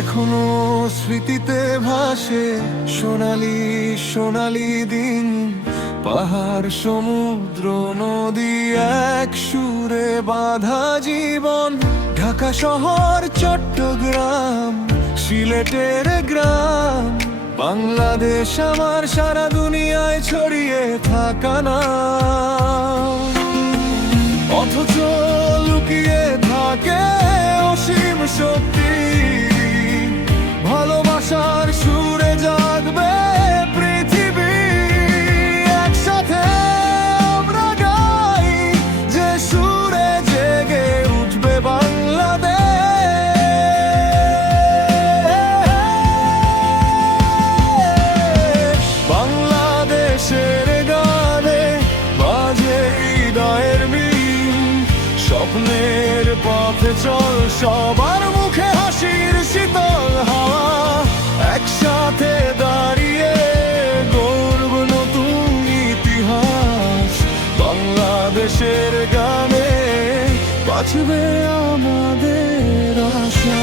এখনো স্মৃতিতে ভাসে সোনালি সোনালি দিন, পাহাড় সমুদ্র নদী এক সুরে বাঁধা জীবন। ঢাকা শহর চট্টগ্রাম সিলেটের গ্রাম, বাংলাদেশ আমার সারা দুনিয়ায় ছড়িয়ে থাকা নাম। অথচ লুকিয়ে থাকে অসীম শক্তি, ভালোবাসার সুরে জাগবে পৃথিবী। একসাথে আমরা গাই যে সুরে জেগে উঠবে বাংলাদেশ। বাংলাদেশের গানে বাজে হৃদয়ের মিল, স্বপ্নের পথে চল সবার মুখে হাসির শীতল হাওয়া। একসাথে দাঁড়িয়ে গর্ব নতুন ইতিহাস, বাংলাদেশের গানে বাঁচবে আমাদের আশা।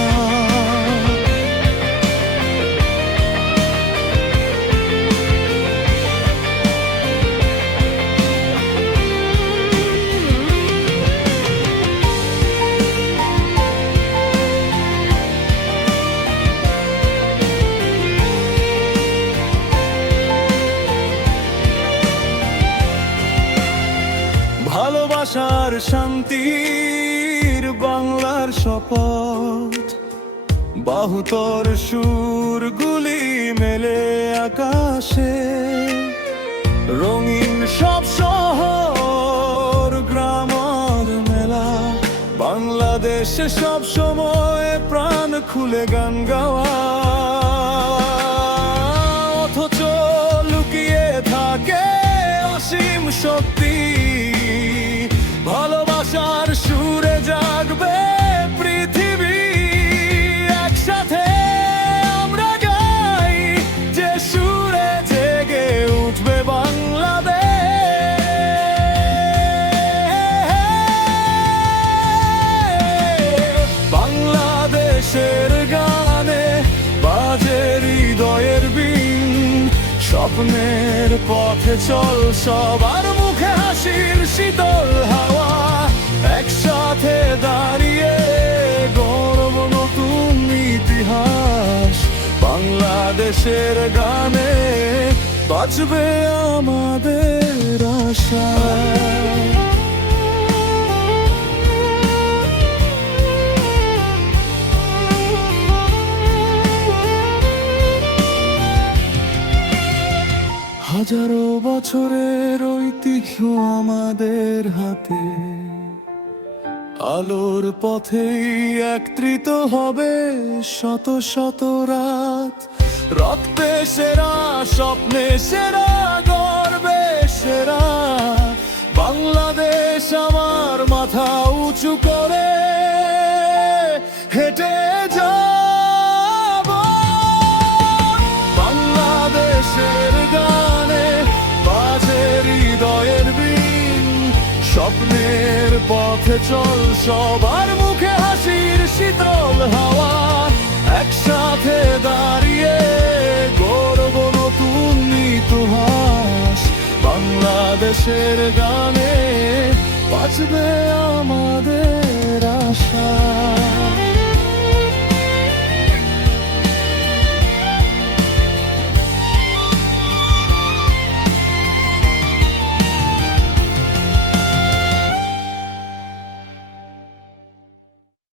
ভালোবাসার শান্তির বাংলার শপথ, বাহুতর সুরগুলি মেলে আকাশে। রঙিন সব শহর গ্রাম আর মেলা, বাংলাদেশে সব সময় প্রাণ খুলে গান গাওয়া। অথচ লুকিয়ে থাকে অসীম শক্তি, ভালোবাসার সুরে জাগবে পৃথিবী। একসাথে আমরা গাই যে সুরে জেগে উঠবে বাংলাদেশ। বাংলাদেশের গানে বাজে হৃদয়ের বিন, স্বপ্নের পথে চল সবার মুখে হাসির শীতল হাওয়া। একসাথে দাঁড়িয়ে গর্ব নতুন ইতিহাস, বাংলাদেশের গানে বাঁচবে আমাদের আশা। হাজারো বছরের ঐতিহ্য আমাদের হাতে, আলোর পথেই একত্রিত হবে শত শত রাত। রক্তে সেরা, স্বপ্নে সেরা, গর্বে সেরা, বাংলাদেশ আমার মাথা উঁচু করে হেঁটে যাব। বাংলাদেশের গানে বাজে হৃদয়ের বিন, স্বপ্নের পথে চল সবার মুখে হাসির শীতল হাওয়া। একসাথে দাঁড়িয়ে গর্ব নতুন ইতিহাস, বাংলাদেশের গানে বাঁচবে আমাদের আশা।